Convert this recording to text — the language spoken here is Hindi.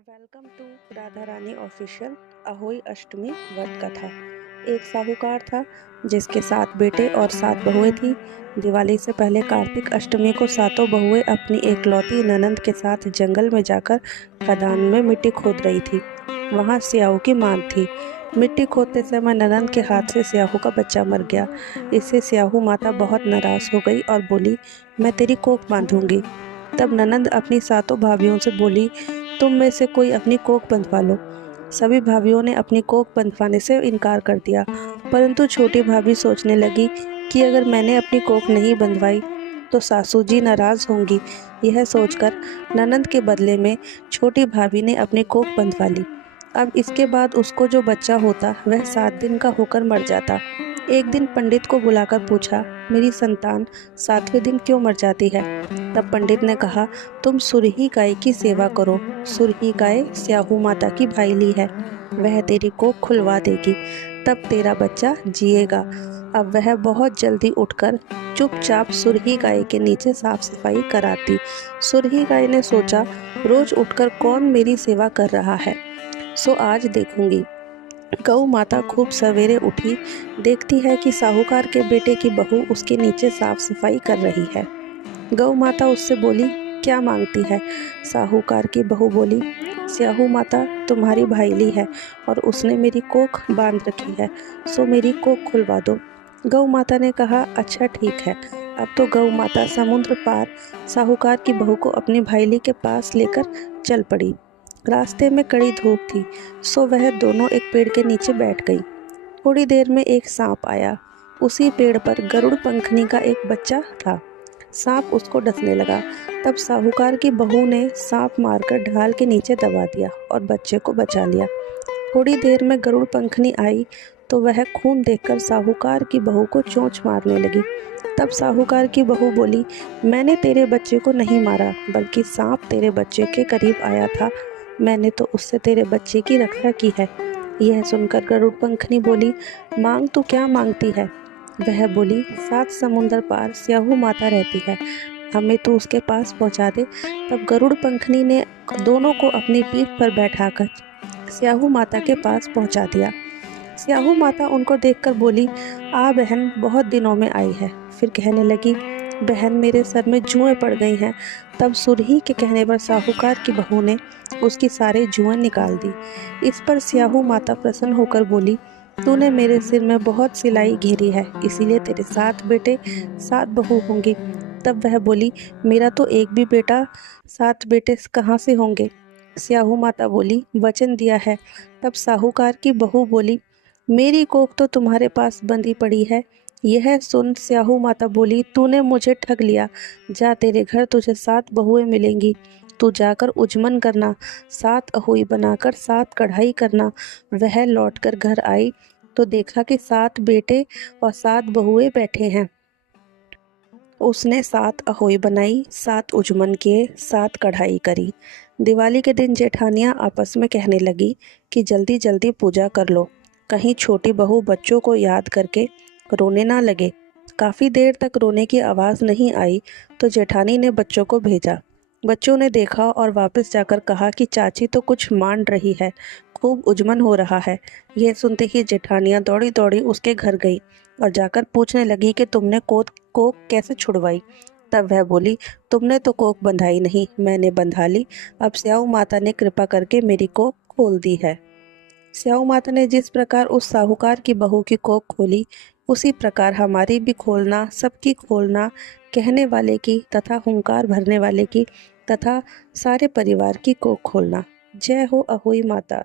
Welcome to Radha Rani official Ahoi Ashtami व्रत कथा। एक साहूकार था जिसके 7 बेटे और 7 बहुएं थी। दिवाली से पहले कार्तिक अष्टमी को सातों बहुएं अपनी एकलौती ननंद के साथ जंगल में जाकर खदान में मिट्टी खोद रही थी। वहां स्याहू की मांग थी। मिट्टी खोदते समय ननंद के हाथ से स्याहू का बच्चा मर गया। इससे स्याहू माता बहुत नाराज हो गई और बोली, मैं तेरी कोख बांधूंगी। तब ननंद अपनी सातों भाभियों से बोली, तुम में से कोई अपनी कोख बंधवा लो। सभी भाभियों ने अपनी कोख बंधवाने से इनकार कर दिया, परंतु छोटी भाभी सोचने लगी कि अगर मैंने अपनी कोख नहीं बंधवाई तो सासू जी नाराज होंगी। यह सोचकर ननंद के बदले में छोटी भाभी ने अपनी कोख बंधवा ली। अब इसके बाद उसको जो बच्चा होता वह 7 दिन का होकर मर जाता। एक दिन पंडित को बुलाकर पूछा, मेरी संतान 7वें दिन क्यों मर जाती है? तब पंडित ने कहा, तुम सुरही गाय की सेवा करो। सुरही गाय स्याहू माता की भाईली है, वह तेरी को खुलवा देगी, तब तेरा बच्चा जिएगा। अब वह बहुत जल्दी उठकर चुपचाप सुरही गाय के नीचे साफ सफाई कराती। सुरही गाय ने सोचा, रोज उठकर कौन मेरी सेवा कर रहा है, सो आज देखूंगी। गौ माता खूब सवेरे उठी, देखती है कि साहूकार के बेटे की बहू उसके नीचे साफ सफाई कर रही है। गौ माता उससे बोली, क्या मांगती है? साहूकार की बहू बोली, स्याहू माता तुम्हारी भाईली है और उसने मेरी कोख बांध रखी है, सो मेरी कोख खुलवा दो। गौ माता ने कहा, अच्छा ठीक है। अब तो गौ माता समुद्र पार साहूकार की बहू को अपनी भाईली के पास लेकर चल पड़ी। रास्ते में कड़ी धूप थी, सो वह दोनों एक पेड़ के नीचे बैठ गई। थोड़ी देर में एक सांप आया। उसी पेड़ पर गरुड़ पंखनी का एक बच्चा था। सांप उसको डसने लगा। तब साहूकार की बहू ने सांप मारकर ढाल के नीचे दबा दिया और बच्चे को बचा लिया। थोड़ी देर में गरुड़ पंखनी आई तो वह खून देखकर साहूकार की बहू को चोंच मारने लगी। तब साहूकार की बहू बोली, मैंने तेरे बच्चे को नहीं मारा, बल्कि सांप तेरे बच्चे के करीब आया था, मैंने तो उससे तेरे बच्चे की रक्षा की है। यह सुनकर गरुड़ पंखनी बोली, मांग तू क्या मांगती है? वह बोली, 7 समुंदर पार स्याहू माता रहती है, हमें तू उसके पास पहुंचा दे। तब गरुड़ पंखनी ने दोनों को अपनी पीठ पर बैठाकर स्याहू माता के पास पहुंचा दिया। स्याहू माता उनको देखकर बोली, आ बहन, बहुत दिनों में आई है। फिर कहने लगी, बहन मेरे सर में जुएं पड़ गई हैं। तब सुरही के कहने पर साहूकार की बहू ने उसकी सारे जुएं निकाल दी। इस पर स्याहू माता प्रसन्न होकर बोली, तूने मेरे सिर में बहुत सिलाई घेरी है, इसीलिए तेरे 7 बेटे 7 बहू होंगी। तब वह बोली, मेरा तो एक भी बेटा, 7 बेटे कहाँ से होंगे? स्याहू माता बोली, वचन दिया है। तब साहूकार की बहू बोली, मेरी कोख तो तुम्हारे पास बंधी पड़ी है। यह सुन स्याहू माता बोली, तूने मुझे ठग लिया। जा, तेरे घर तुझे 7 बहुएं मिलेंगी। तू जाकर उजमन करना, 7 अहोई बनाकर 7 कढ़ाई करना। वह लौटकर घर आई तो देखा कि 7 बेटे और 7 बहुएं बैठे हैं। उसने 7 अहोई बनाई, 7 उजमन किए, 7 कढ़ाई करी। दिवाली के दिन जेठानियां आपस में कहने लगी कि जल्दी जल्दी पूजा कर लो, कहीं छोटी बहू बच्चों को याद करके रोने ना लगे। काफ़ी देर तक रोने की आवाज़ नहीं आई तो जेठानी ने बच्चों को भेजा। बच्चों ने देखा और वापस जाकर कहा कि चाची तो कुछ मान रही है, खूब उजमन हो रहा है। यह सुनते ही जेठानियां दौड़ी दौड़ी उसके घर गई और जाकर पूछने लगी कि तुमने कोक कैसे छुड़वाई? तब वह बोली, तुमने तो कोक बंधाई नहीं, मैंने बंधा ली। अब स्याऊ माता ने कृपा करके मेरी कोक खोल दी है। स्याऊ माता ने जिस प्रकार उस साहूकार की बहू की कोख खोली, उसी प्रकार हमारी भी खोलना, सबकी खोलना, कहने वाले की तथा हुंकार भरने वाले की तथा सारे परिवार की कोख खोलना। जय हो अहोई माता।